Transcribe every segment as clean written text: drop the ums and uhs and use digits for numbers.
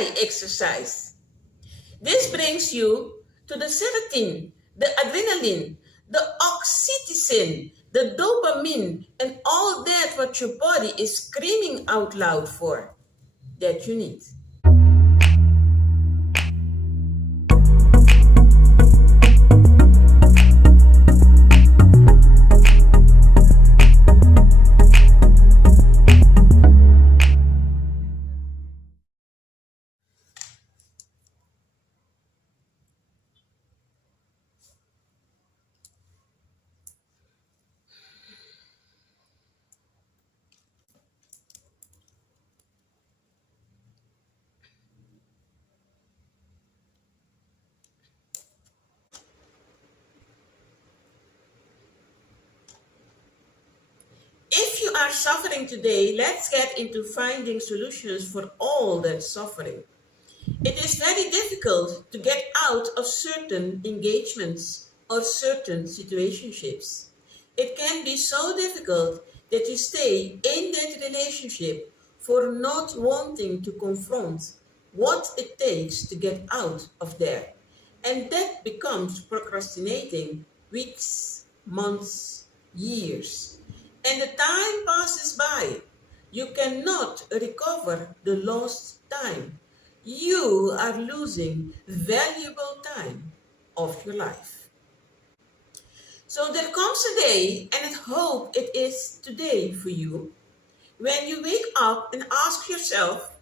why exercise? This brings you to the serotonin, the adrenaline, the oxytocin, the dopamine, and all that what your body is screaming out loud for that you need. If you are suffering today, let's get into finding solutions for all that suffering. It is very difficult to get out of certain engagements or certain situationships. It can be so difficult that you stay in that relationship for not wanting to confront what it takes to get out of there. And that becomes procrastinating weeks, months, years. And the time passes by. You cannot recover the lost time. You are losing valuable time of your life. So there comes a day, and I hope it is today for you, when you wake up and ask yourself,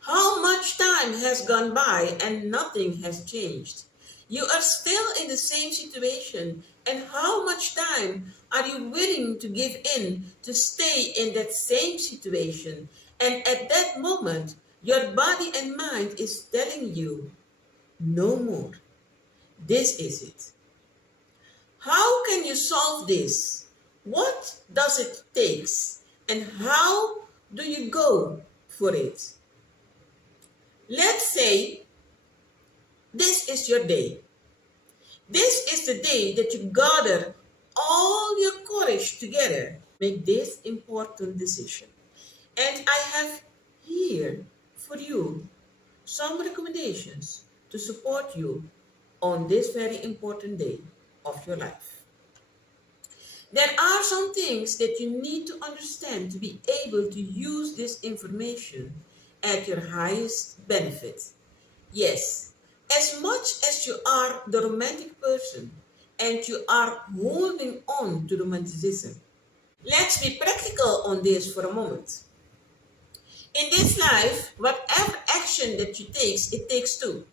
how much time has gone by and nothing has changed? You are still in the same situation, and how much time are you willing to give in to stay in that same situation? And at that moment, your body and mind is telling you, no more. This is it. How can you solve this? What does it take? And how do you go for it? Let's say this is your day. This is the day that you gather all your courage together, make this important decision. And I have here for you some recommendations to support you on this very important day of your life. There are some things that you need to understand to be able to use this information at your highest benefit. Yes, as much as you are the romantic person and you are holding on to romanticism, let's be practical on this for a moment. In this life, whatever action that you take, it takes two.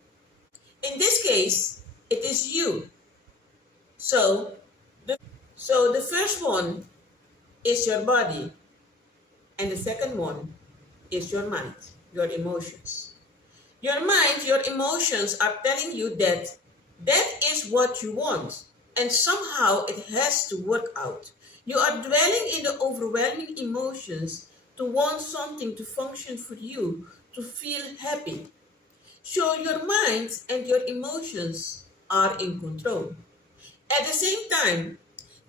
In this case, it is you. So the first one is your body, and the second one is your mind, your emotions. Your mind, your emotions are telling you that that is what you want, and somehow it has to work out. You are dwelling in the overwhelming emotions to want something to function for you, to feel happy. So your mind and your emotions are in control. At the same time,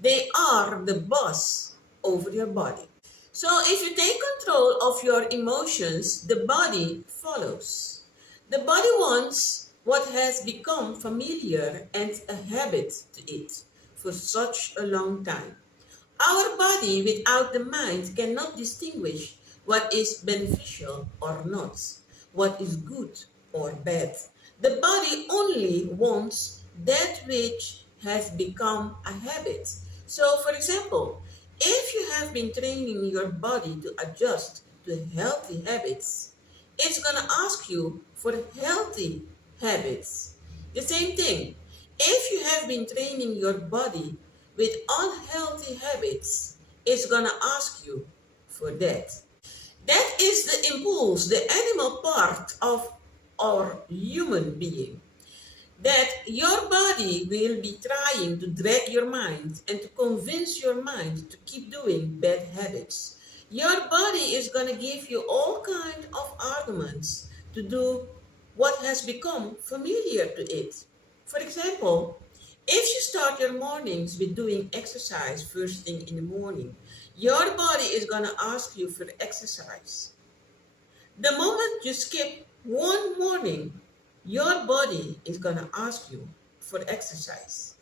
they are the boss over your body. So if you take control of your emotions, the body follows. The body wants what has become familiar and a habit to it for such a long time. Our body without the mind cannot distinguish what is beneficial or not, what is good or bad. The body only wants that which has become a habit. So, for example, if you have been training your body to adjust to healthy habits, it's going to ask you for healthy habits. The same thing, if you have been training your body with unhealthy habits, it's going to ask you for that. That is the impulse, the animal part of our human being. That your body will be trying to drag your mind and to convince your mind to keep doing bad habits. Your body is going to give you all kinds of arguments to do what has become familiar to it. For example, if you start your mornings with doing exercise first thing in the morning, your body is going to ask you for exercise. The moment you skip one morning, your body is going to ask you for exercise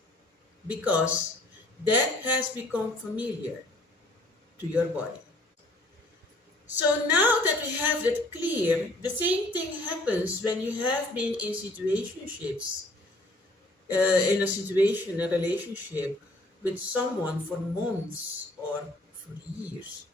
because that has become familiar to your body. So now that we have that clear, the same thing happens when you have been in situationships, a relationship with someone for months or for years.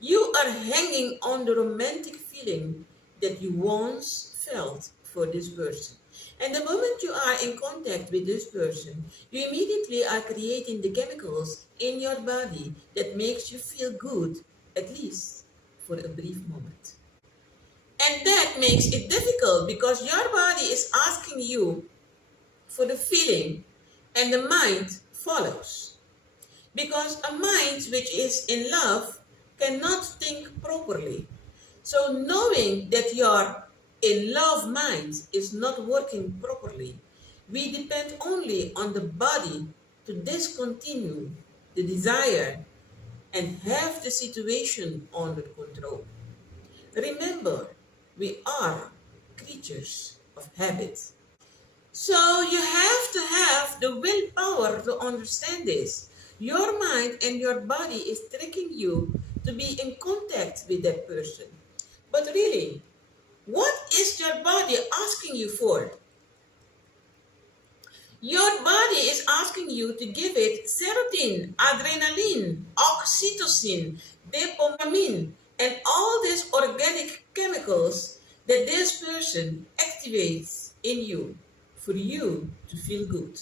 You are hanging on the romantic feeling that you once felt for this person. And the moment you are in contact with this person, you immediately are creating the chemicals in your body that makes you feel good, at least for a brief moment. And that makes it difficult because your body is asking you for the feeling and the mind follows. Because a mind which is in love cannot think properly. So knowing that your in love mind is not working properly, we depend only on the body to discontinue the desire and have the situation under control. Remember, we are creatures of habit. So you have to have the willpower to understand this. Your mind and your body is tricking you to be in contact with that person. But really, what is your body asking you for? Your body is asking you to give it serotonin, adrenaline, oxytocin, dopamine, and all these organic chemicals that this person activates in you for you to feel good.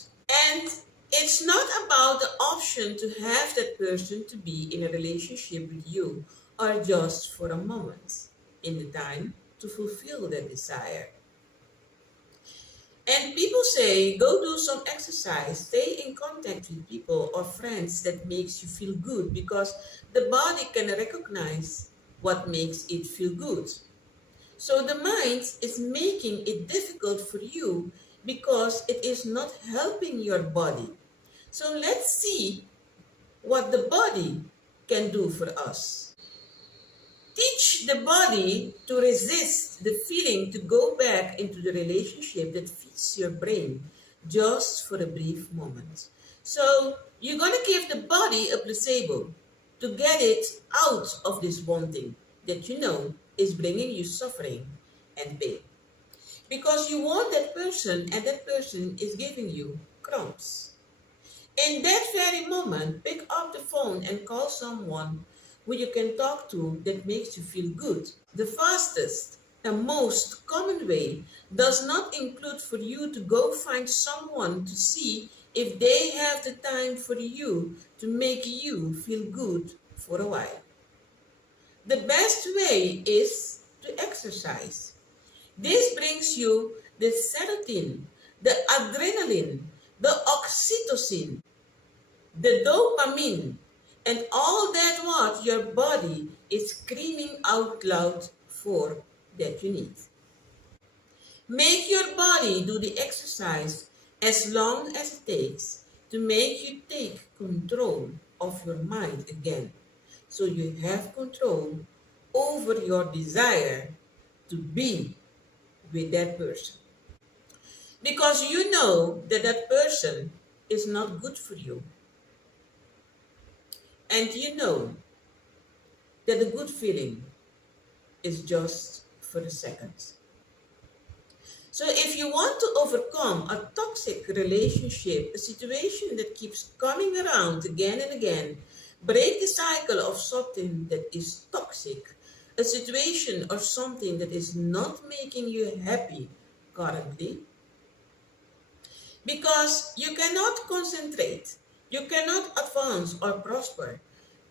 And it's not about the option to have that person to be in a relationship with you or just for a moment in the time to fulfill that desire. And people say, go do some exercise, stay in contact with people or friends that makes you feel good because the body can recognize what makes it feel good. So the mind is making it difficult for you because it is not helping your body. So let's see what the body can do for us. Teach the body to resist the feeling to go back into the relationship that feeds your brain just for a brief moment. So you're going to give the body a placebo to get it out of this wanting that you know is bringing you suffering and pain. Because you want that person and that person is giving you crumbs. In that very moment, pick up the phone and call someone who you can talk to that makes you feel good. The fastest and most common way does not include for you to go find someone to see if they have the time for you to make you feel good for a while. The best way is to exercise. This brings you the serotonin, the adrenaline, the oxytocin, the dopamine, and all that what your body is screaming out loud for that you need. Make your body do the exercise as long as it takes to make you take control of your mind again. So you have control over your desire to be with that person. Because you know that that person is not good for you. And you know that the good feeling is just for a second. So if you want to overcome a toxic relationship, a situation that keeps coming around again and again, break the cycle of something that is toxic, a situation or something that is not making you happy currently, because you cannot concentrate, you cannot advance or prosper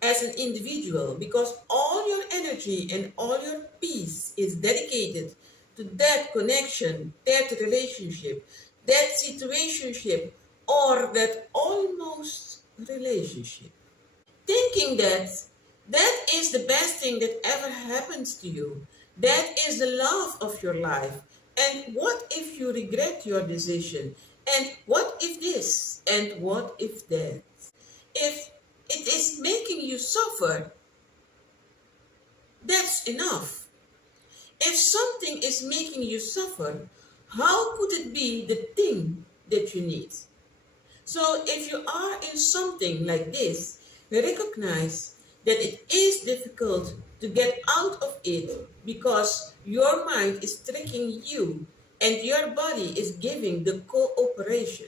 as an individual because all your energy and all your peace is dedicated to that connection, that relationship, that situationship, or that almost relationship. Thinking that that is the best thing that ever happens to you, that is the love of your life. And what if you regret your decision? And what if this? And what if that? If it is making you suffer, that's enough. If something is making you suffer, how could it be the thing that you need? So if you are in something like this, recognize that it is difficult to get out of it because your mind is tricking you and your body is giving the cooperation.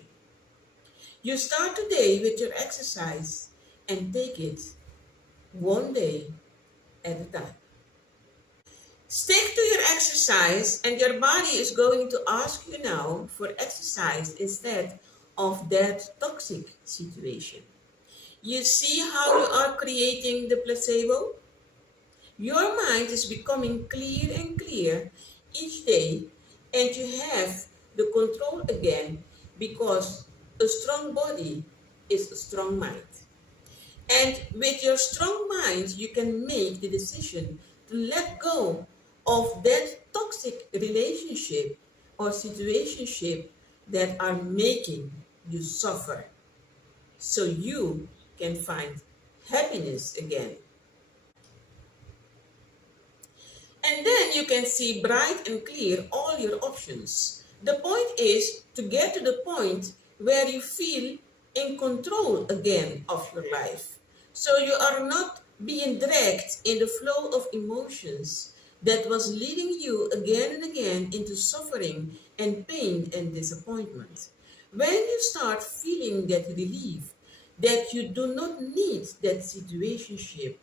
You start today with your exercise and take it one day at a time. Stick to your exercise, and your body is going to ask you now for exercise instead of that toxic situation. You see how you are creating the placebo? Your mind is becoming clear and clear each day, and you have the control again because a strong body is a strong mind. And with your strong mind, you can make the decision to let go of that toxic relationship or situationship that are making you suffer so you can find happiness again. And then you can see bright and clear all your options. The point is to get to the point where you feel in control again of your life. So you are not being dragged in the flow of emotions that was leading you again and again into suffering and pain and disappointment. When you start feeling that relief, that you do not need that situationship,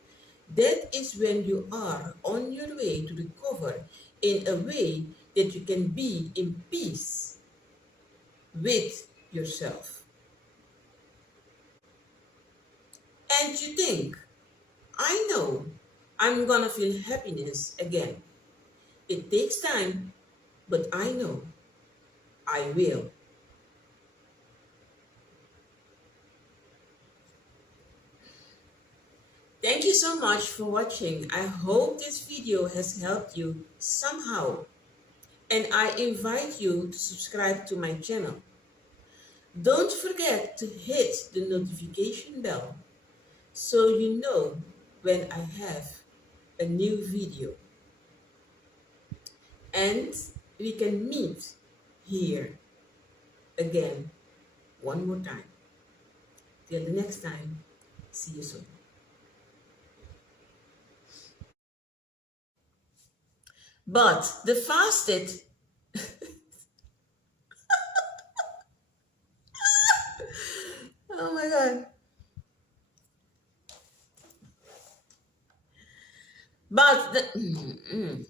that is when you are on your way to recover in a way that you can be in peace with yourself. And you think, I know I'm gonna feel happiness again. It takes time, but I know I will. Thank you so much for watching. I hope this video has helped you somehow. And I invite you to subscribe to my channel. Don't forget to hit the notification bell so you know when I have a new video. And we can meet here again one more time. Till the next time, see you soon. But the fasted, oh my God. But the,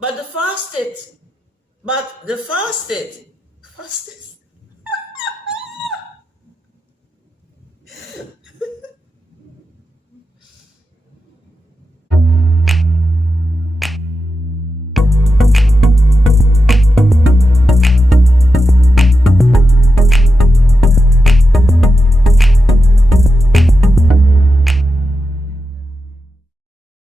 but the fasted, fasted,